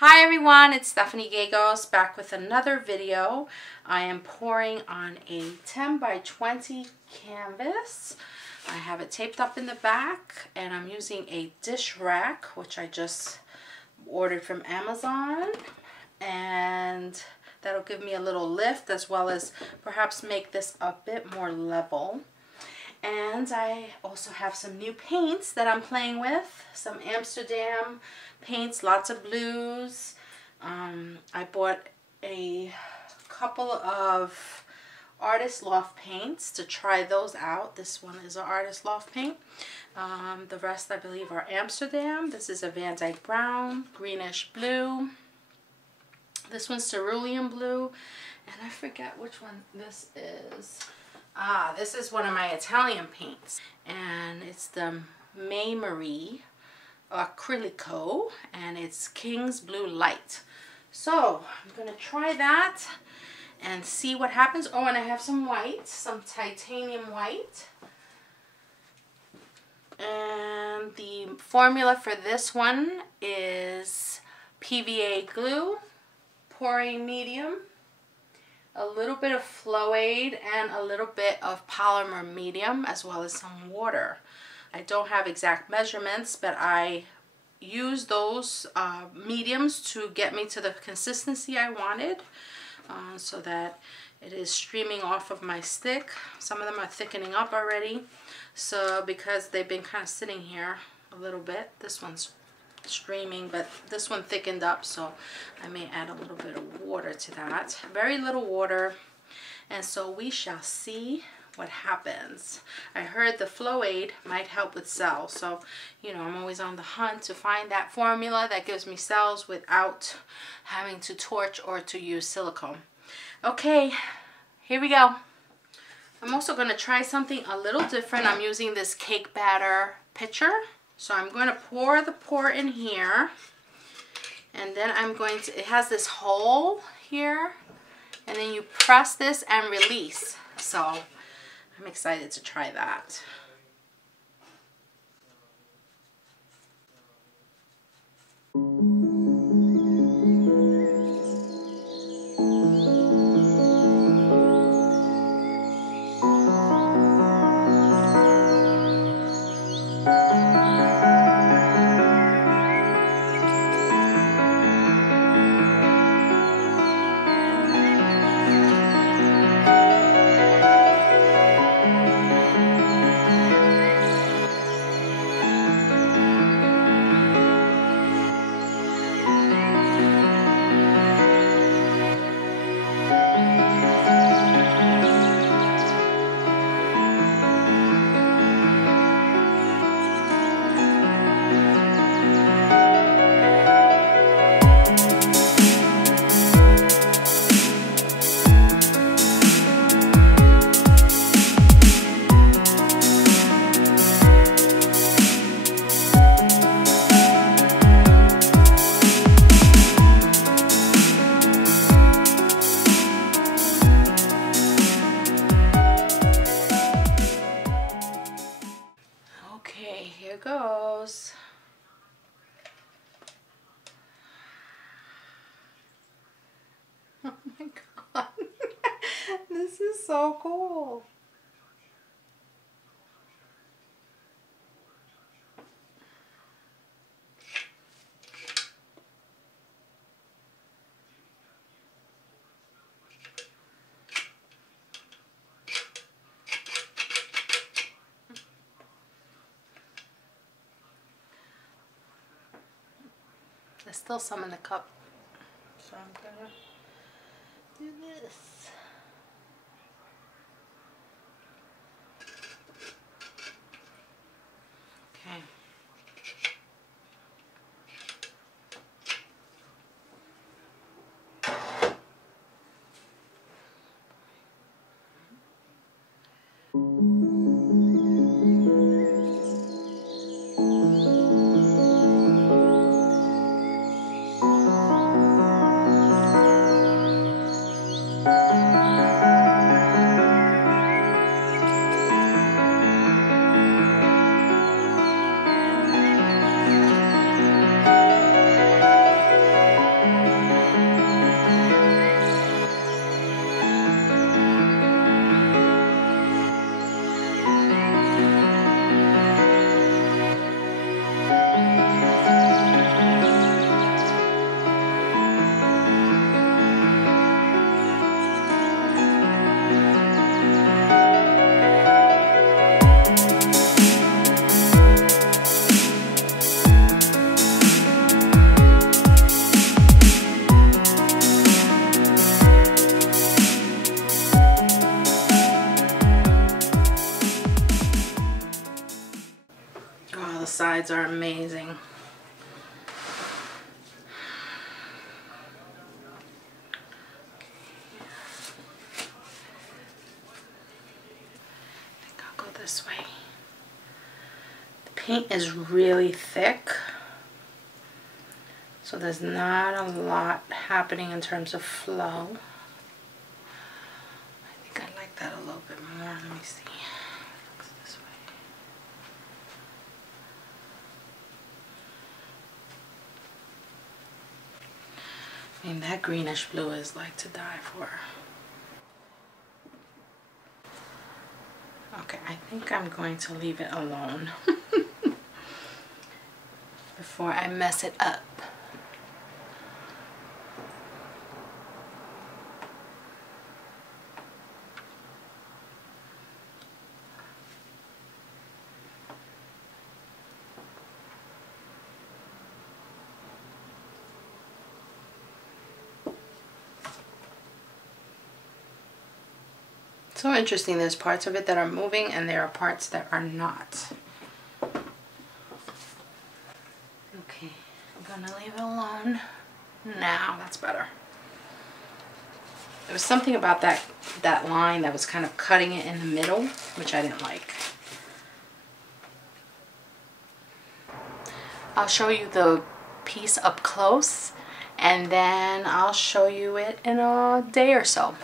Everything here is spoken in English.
Hi everyone, it's Stephanie Gagos back with another video. I am pouring on a 10 by 20 canvas. I have it taped up in the back and I'm using a dish rack, which I just ordered from Amazon, and that'll give me a little lift as well as perhaps make this a bit more level. And I also have some new paints that I'm playing with, some Amsterdam paints, lots of blues. I bought a couple of Artist Loft paints to try those out. This one is an Artist Loft paint. The rest I believe are Amsterdam. This is a Van Dyke Brown, greenish blue. This one's cerulean blue, and I forget which one this is. This is one of my Italian paints, and it's the Polymer Acrylico, and it's King's Blue Light. So I'm going to try that and see what happens. Oh, and I have some white, some titanium white. And the formula for this one is PVA glue, pouring medium, a little bit of flow aid, and a little bit of polymer medium, as well as some water. I don't have exact measurements, but I use those mediums to get me to the consistency I wanted, so that it is streaming off of my stick. Some of them are thickening up already, so because they've been kind of sitting here a little bit. This one's streaming, but this one thickened up, so I may add a little bit of water to that. Very little water, and so we shall see what happens. I heard the flow aid might help with cells, so you know, I'm always on the hunt to find that formula that gives me cells without having to torch or to use silicone. Okay, here we go. I'm also going to try something a little different. I'm using this cake batter pitcher. So I'm going to pour the pour in here, and then I'm going to, it has this hole here, and then you press this and release. So I'm excited to try that. Here goes. Oh my god. This is so cool. There's still some in the cup, so I'm gonna do this. Okay. sides are amazing. I'll go this way. The paint is really thick, so there's not a lot happening in terms of flow. I think I like that a little bit more. Let me see. Looks this way. I mean, that greenish blue is like to die for. Okay, I think I'm going to leave it alone before I mess it up. So interesting, there's parts of it that are moving and there are parts that are not. Okay, I'm gonna leave it alone. Now, that's better. There was something about that line that was kind of cutting it in the middle, which I didn't like. I'll show you the piece up close and then I'll show you it in a day or so.